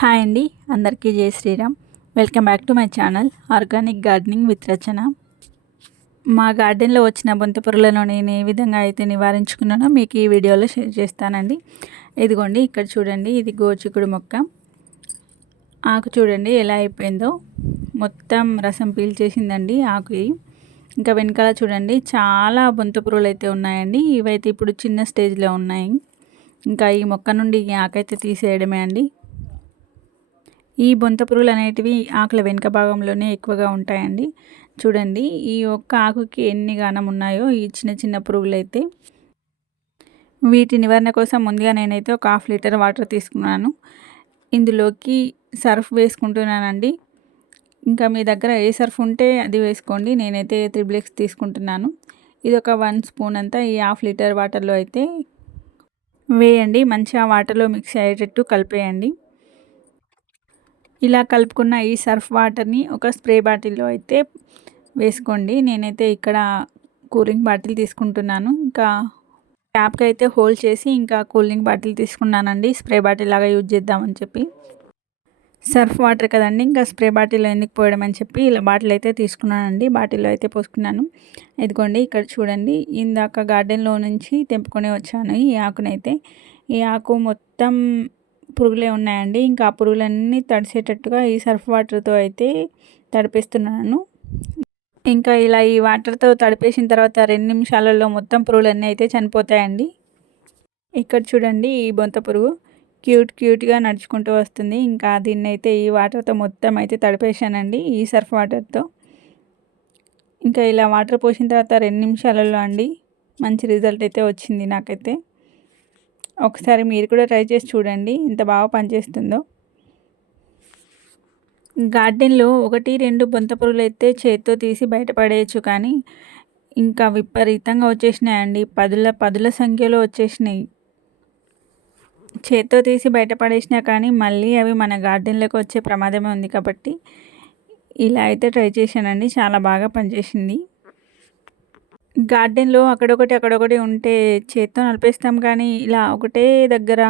Hi అండి అందరికీ జై Sriram. Welcome back to my channel organic gardening with Rachana. మా గార్డెన్లో వచ్చిన బొంత పురుగులను నేను ఏ విధంగా అయితే నివారించుకున్నానో మీకు ఈ వీడియోలో షేర్ చేస్తానండి. ఇదిగోండి ఇక్కడ చూడండి ఇది గోచికుడు మొక్క. ఆకు చూడండి ఎలా అయిపోయిందో. మొత్తం రసం పీల్చేసిందండి ఆకు ఇంకా వెనకాల చూడండి చాలా బొంత పురుగులు అయితే ఉన్నాయండి. ఇవైతే ఇప్పుడు చిన్న స్టేజ్లో ఉన్నాయి. ఇంకా ఈ మొక్క నుండి ఈ ఆకైతే తీసేయడమే అండి. ఈ బొంత పురుగులు అనేటివి ఆకుల వెనుక భాగంలోనే ఎక్కువగా ఉంటాయండి. చూడండి ఈ ఒక్క ఆకుకి ఎన్ని గానం ఉన్నాయో ఈ చిన్న చిన్న పురుగులు అయితే వీటి నివారణ కోసం ముందుగా నేనైతే ఒక హాఫ్ లీటర్ వాటర్ తీసుకున్నాను. ఇందులోకి సర్ఫ్ వేసుకుంటున్నానండి. ఇంకా మీ దగ్గర ఏ సర్ఫ్ ఉంటే అది వేసుకోండి. నేనైతే త్రిబ్లెక్స్ తీసుకుంటున్నాను. ఇది ఒక వన్ స్పూన్ అంతా ఈ హాఫ్ లీటర్ వాటర్లో అయితే వేయండి. మంచిగా వాటర్లో మిక్స్ అయ్యేటట్టు కలిపేయండి. ఇలా కలుపుకున్న ఈ సర్ఫ్ వాటర్ని ఒక స్ప్రే బాటిల్లో అయితే వేసుకోండి. నేనైతే ఇక్కడ కూలింగ్ బాటిల్ తీసుకుంటున్నాను. ఇంకా ట్యాప్కి అయితే హోల్డ్ చేసి ఇంకా కూలింగ్ బాటిల్ తీసుకున్నానండి. స్ప్రే బాటిల్ లాగా యూజ్ చేద్దామని చెప్పి. సర్ఫ్ వాటర్ కదండి ఇంకా స్ప్రే బాటిల్ ఎందుకు పోయడం అని చెప్పి ఇలా బాటిల్ అయితే తీసుకున్నానండి. బాటిల్లో అయితే పోసుకున్నాను. ఇదిగోండి ఇక్కడ చూడండి. ఇందాక గార్డెన్లో నుంచి తెంపుకొని వచ్చాను ఈ ఆకునైతే. ఈ ఆకు మొత్తం పురుగులే ఉన్నాయండి. ఇంకా ఆ పురుగులన్నీ తడిసేటట్టుగా ఈ సర్ఫ్ వాటర్తో అయితే తడిపిస్తున్నాను. ఇంకా ఇలా ఈ వాటర్తో తడిపేసిన తర్వాత రెండు నిమిషాలలో మొత్తం పురుగులన్నీ అయితే చనిపోతాయండి. ఇక్కడ చూడండి ఈ బొంత పురుగు క్యూట్ క్యూట్గా నడుచుకుంటూ వస్తుంది. ఇంకా దీన్ని అయితే ఈ వాటర్తో మొత్తం అయితే తడిపేశానండి ఈ సర్ఫ్ వాటర్తో. ఇంకా ఇలా వాటర్ పోసిన తర్వాత రెండు నిమిషాలలో అండి మంచి రిజల్ట్ అయితే వచ్చింది నాకైతే. ఒకసారి మీరు కూడా ట్రై చేసి చూడండి. ఇంత బాగా పనిచేస్తుందో. గార్డెన్లో ఒకటి రెండు బొంత పురుగులు అయితే చేత్తో తీసి బయటపడేయచ్చు కానీ ఇంకా విపరీతంగా వచ్చేసినాయండి. పదుల పదుల సంఖ్యలో వచ్చేసినాయి. చేత్తో తీసి బయటపడేసినా కానీ మళ్ళీ అవి మన గార్డెన్లోకి వచ్చే ప్రమాదమే ఉంది కాబట్టి ఇలా అయితే ట్రై చేశానండి. చాలా బాగా పనిచేసింది. గార్డెన్లో అక్కడొకటి అక్కడొకటి ఉంటే చేత్తో నలిపేస్తాం కానీ ఇలా ఒకటే దగ్గర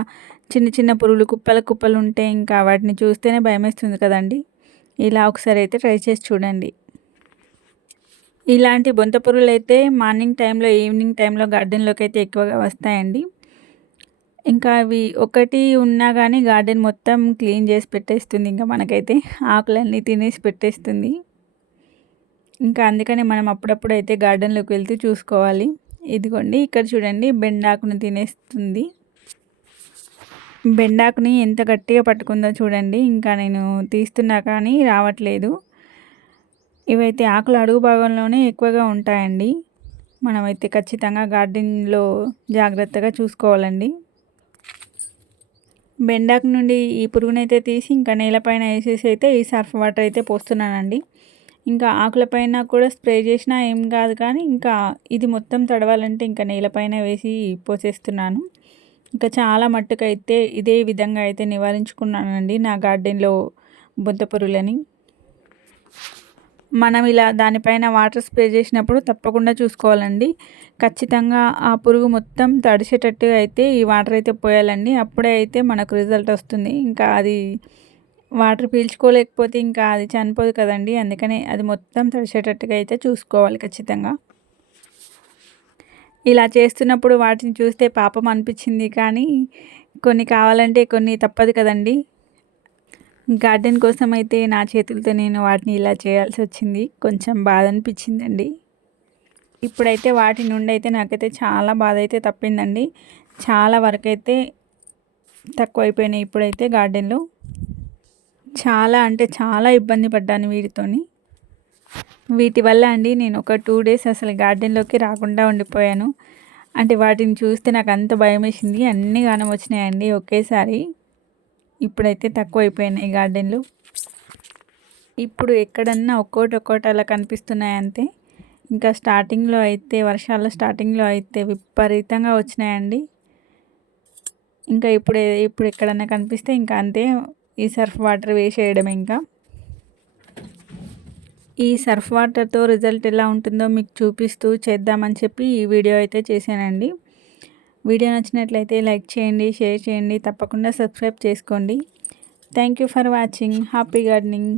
చిన్న చిన్న పురుగులు కుప్పల కుప్పలు ఉంటే ఇంకా వాటిని చూస్తేనే భయమేస్తుంది కదండి. ఇలా ఒకసారి అయితే ట్రై చేసి చూడండి. ఇలాంటి బొంత పురుగులు అయితే మార్నింగ్ టైంలో ఈవినింగ్ టైంలో గార్డెన్లోకి అయితే ఎక్కువగా వస్తాయండి. ఇంకా అవి ఒకటి ఉన్నా కానీ గార్డెన్ మొత్తం క్లీన్ చేసి పెట్టేస్తుంది. ఇంకా మనకైతే ఆకులన్నీ తినేసి పెట్టేస్తుంది. ఇంకా అందుకని మనం అప్పుడప్పుడు అయితే గార్డెన్లోకి వెళ్తూ చూసుకోవాలి. ఇదిగోండి ఇక్కడ చూడండి బెండాకును తినేస్తుంది. బెండాకుని ఎంత గట్టిగా పట్టుకుందో చూడండి. ఇంకా నేను తీస్తున్నా కానీ రావట్లేదు. ఇవైతే ఆకులు అడుగు భాగంలోనే ఎక్కువగా ఉంటాయండి. మనమైతే ఖచ్చితంగా గార్డెన్లో జాగ్రత్తగా చూసుకోవాలండి. బెండాకు నుండి ఈ పురుగునైతే తీసి ఇంకా నేలపైన వేసేసి అయితే ఈ సర్ఫ్ వాటర్ అయితే పోస్తున్నానండి. ఇంకా ఆకులపైన కూడా స్ప్రే చేసినా ఏం కాదు కానీ ఇంకా ఇది మొత్తం తడవాలంటే ఇంకా నేలపైన వేసి పోసేస్తున్నాను. ఇంకా చాలా మట్టుకైతే ఇదే విధంగా అయితే నివారించుకున్నానండి నా గార్డెన్లో బొంత పురుగులని. మనం ఇలా దానిపైన వాటర్ స్ప్రే చేసినప్పుడు తప్పకుండా చూసుకోవాలండి. ఖచ్చితంగా ఆ పురుగు మొత్తం తడిసేటట్టు అయితే ఈ వాటర్ అయితే పోయాలండి. అప్పుడే అయితే మనకు రిజల్ట్ వస్తుంది. ఇంకా అది వాటర్ పీల్చుకోలేకపోతే ఇంకా అది చనిపోదు కదండి. అందుకనే అది మొత్తం తడిచేటట్టుగా అయితే చూసుకోవాలి ఖచ్చితంగా. ఇలా చేస్తున్నప్పుడు వాటిని చూస్తే పాపం అనిపించింది కానీ కొన్ని కావాలంటే కొన్ని తప్పదు కదండి. గార్డెన్ కోసం అయితే నా చేతులతో నేను వాటిని ఇలా చేయాల్సి వచ్చింది. కొంచెం బాధ అనిపించిందండి. ఇప్పుడైతే వాటి నుండి అయితే నాకైతే చాలా బాధ అయితే తప్పిందండి. చాలా వరకు అయితే తక్కువైపోయినాయి ఇప్పుడైతే గార్డెన్లో. చాలా అంటే చాలా ఇబ్బంది పడ్డాను వీటితోని. వీటి వల్ల అండి నేను ఒక టూ డేస్ అసలు గార్డెన్లోకి రాకుండా ఉండిపోయాను. అంటే వాటిని చూస్తే నాకు అంత భయం వేసింది అన్ని గానం వచ్చినాయండి ఒకేసారి. ఇప్పుడైతే తక్కువ అయిపోయినాయి గార్డెన్లు. ఇప్పుడు ఎక్కడన్నా ఒక్కోటి ఒక్కోటి అలా కనిపిస్తున్నాయి అంతే. ఇంకా స్టార్టింగ్లో అయితే వర్షాల స్టార్టింగ్లో అయితే విపరీతంగా వచ్చినాయండి. ఇంకా ఇప్పుడు ఇప్పుడు ఎక్కడన్నా కనిపిస్తే ఇంకా అంతే ఈ సర్ఫ్ వాటర్ వేసేయడం ఇంకా. ఈ సర్ఫ్ వాటర్తో రిజల్ట్ ఎలా ఉంటుందో మీకు చూపిస్తూ చేద్దామని చెప్పి ఈ వీడియో అయితే చేశానండి. వీడియో నచ్చినట్లయితే లైక్ చేయండి షేర్ చేయండి తప్పకుండా సబ్స్క్రైబ్ చేసుకోండి. Thank you for watching. Happy gardening.